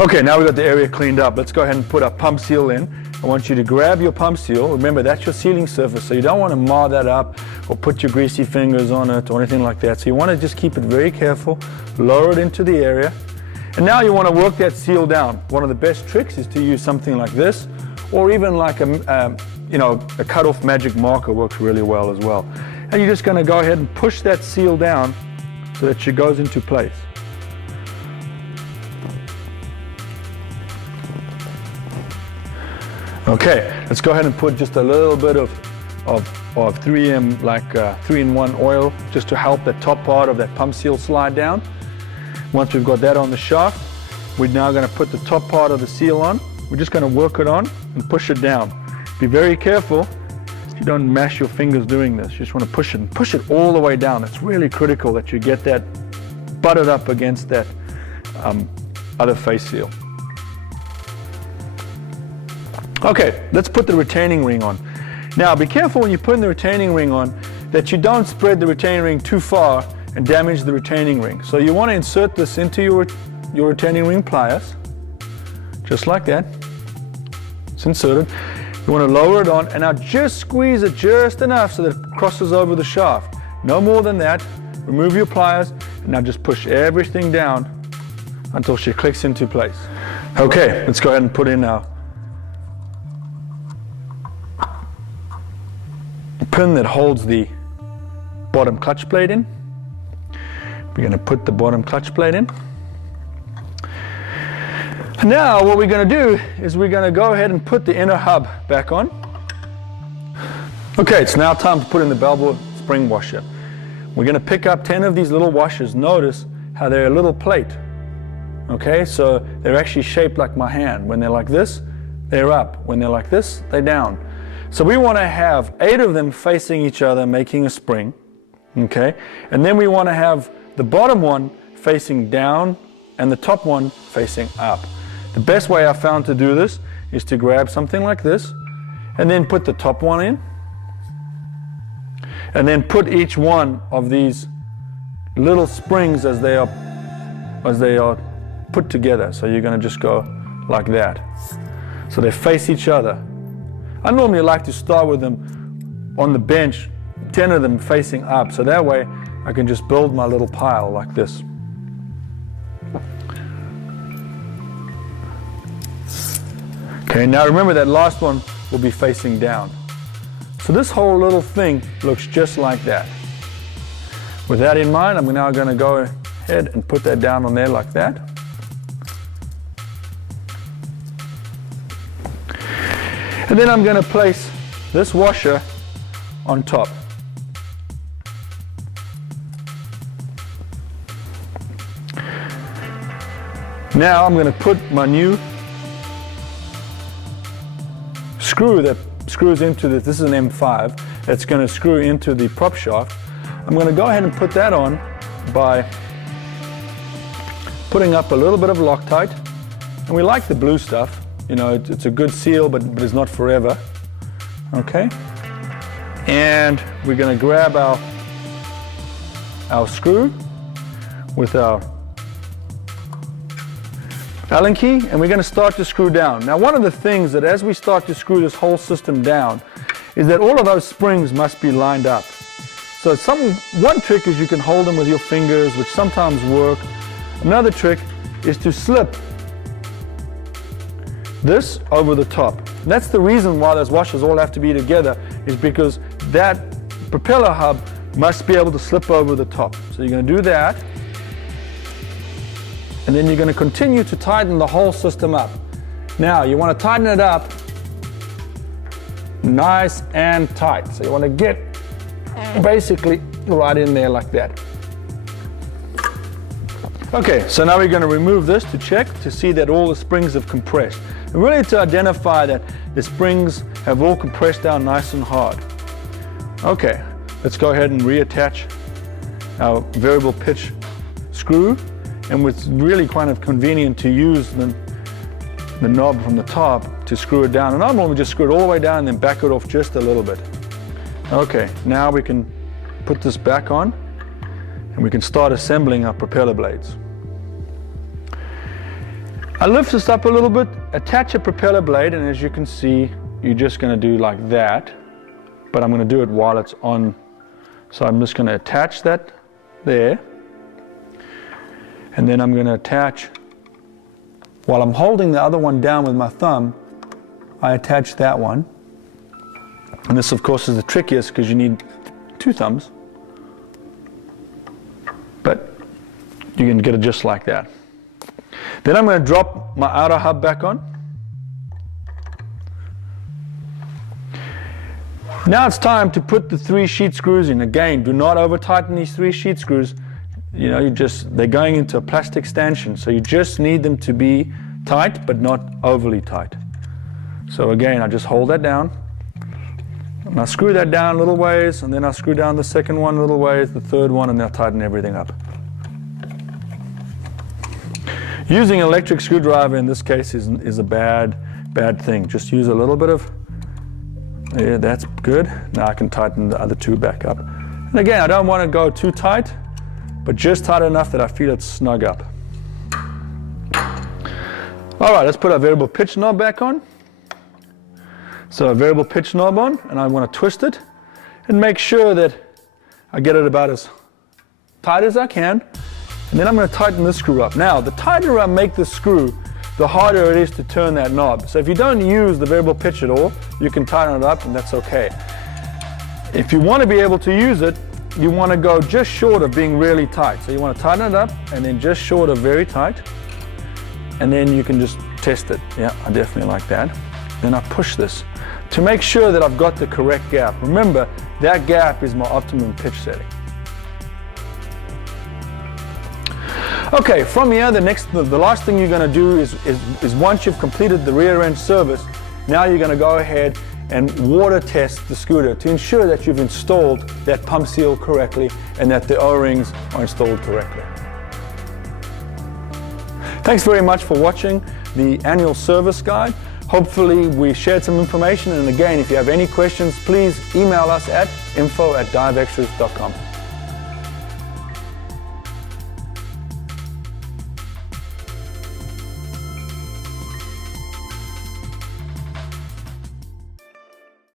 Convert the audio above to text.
Okay, now we've got the area cleaned up. Let's go ahead and put our pump seal in. I want you to grab your pump seal. Remember, that's your sealing surface, so you don't want to mar that up or put your greasy fingers on it or anything like that. So you want to just keep it very careful, lower it into the area. And now you want to work that seal down. One of the best tricks is to use something like this, or even like a cut-off magic marker works really well as well. And you're just going to go ahead and push that seal down so that it goes into place. Okay, let's go ahead and put just a little bbit of 3M, like 3-in-1 oil, just to help the top part of that pump seal slide down. Once we've got that on the shaft, we're now going to put the top part of the seal on. We're just going to work it on and push it down. Be very careful you don't mash your fingers doing this. You just want to push it and push it all the way down. It's really critical that you get that butted up against that other face seal. Okay, let's put the retaining ring on. Now be careful when you're putting the retaining ring on that you don't spread the retaining ring too far and damage the retaining ring. So you want to insert this into your retaining ring pliers, just like that. It's inserted. You want to lower it on and now just squeeze it just enough so that it crosses over the shaft. No more than that. Remove your pliers and now just push everything down until she clicks into place. Okay, let's go ahead and put in our pin that holds the bottom clutch plate in. We're going to put the bottom clutch plate in. And now what we're going to do is we're going to go ahead and put the inner hub back on. Okay, it's now time to put in the bellboard spring washer. We're going to pick up 10 of these little washers. Notice how they're a little plate. Okay, so they're actually shaped like my hand. When they're like this, they're up. When they're like this, they're down. So we want to have 8 of them facing each other, making a spring. Okay, and then we want to have the bottom one facing down and the top one facing up. The best way I found to do this is to grab something like this and then put the top one in and then put each one of these little springs as they are put together. So you're going to just go like that. So they face each other. I normally like to start with them on the bench, 10 of them facing up, so that way I can just build my little pile like this. Okay, now remember that last one will be facing down. So this whole little thing looks just like that. With that in mind, I'm now going to go ahead and put that down on there like that. And then I'm going to place this washer on top. Now I'm going to put my new screw that screws into this. This is an M5. It's going to screw into the prop shaft. I'm going to go ahead and put that on by putting up a little bit of Loctite. And we like the blue stuff. You know, it's a good seal, but it's not forever. Okay? And we're going to grab our screw with our Allen key, and we're going to start to screw down. Now, one of the things that as we start to screw this whole system down is that all of those springs must be lined up. So one trick is you can hold them with your fingers, which sometimes work. Another trick is to slip this over the top. And that's the reason why those washers all have to be together, is because that propeller hub must be able to slip over the top. So you're going to do that, and then you're going to continue to tighten the whole system up. Now you want to tighten it up nice and tight. So you want to get basically right in there like that. Okay, so now we're going to remove this to check to see that all the springs have compressed. And really to identify that the springs have all compressed down nice and hard. Okay, let's go ahead and reattach our variable pitch screw. And it's really kind of convenient to use the knob from the top to screw it down. And I normally just screw it all the way down and then back it off just a little bit. Okay, now we can put this back on and we can start assembling our propeller blades. I lift this up a little bit, attach a propeller blade, and as you can see, you're just going to do like that, but I'm going to do it while it's on. So I'm just going to attach that there, and then I'm going to attach, while I'm holding the other one down with my thumb, I attach that one. And this of course is the trickiest because you need 2 thumbs, but you can get it just like that. Then I'm going to drop my outer hub back on. Now it's time to put the 3 sheet screws in. Again, do not over tighten these 3 sheet screws. You know, they're going into a plastic stanchion, so you just need them to be tight but not overly tight. So again, I just hold that down, and I screw that down a little ways, and then I screw down the second one a little ways, the third one, and then I tighten everything up. Using an electric screwdriver in this case is a bad thing. Just use a little bit of, yeah, that's good. Now I can tighten the other 2 back up. And again, I don't want to go too tight, but just tight enough that I feel it snug up. All right, let's put our variable pitch knob back on. So a variable pitch knob on, and I want to twist it and make sure that I get it about as tight as I can. And then I'm going to tighten this screw up. Now, the tighter I make the screw, the harder it is to turn that knob. So if you don't use the variable pitch at all, you can tighten it up and that's okay. If you want to be able to use it, you want to go just short of being really tight. So you want to tighten it up and then just short of very tight. And then you can just test it. Yeah, I definitely like that. Then I push this to make sure that I've got the correct gap. Remember, that gap is my optimum pitch setting. Okay, from here, the last thing you're going to do is once you've completed the rear end service, now you're going to go ahead and water test the scooter to ensure that you've installed that pump seal correctly and that the O-rings are installed correctly. Thanks very much for watching the annual service guide. Hopefully we shared some information, and again, if you have any questions, please email us at info@divextras.com.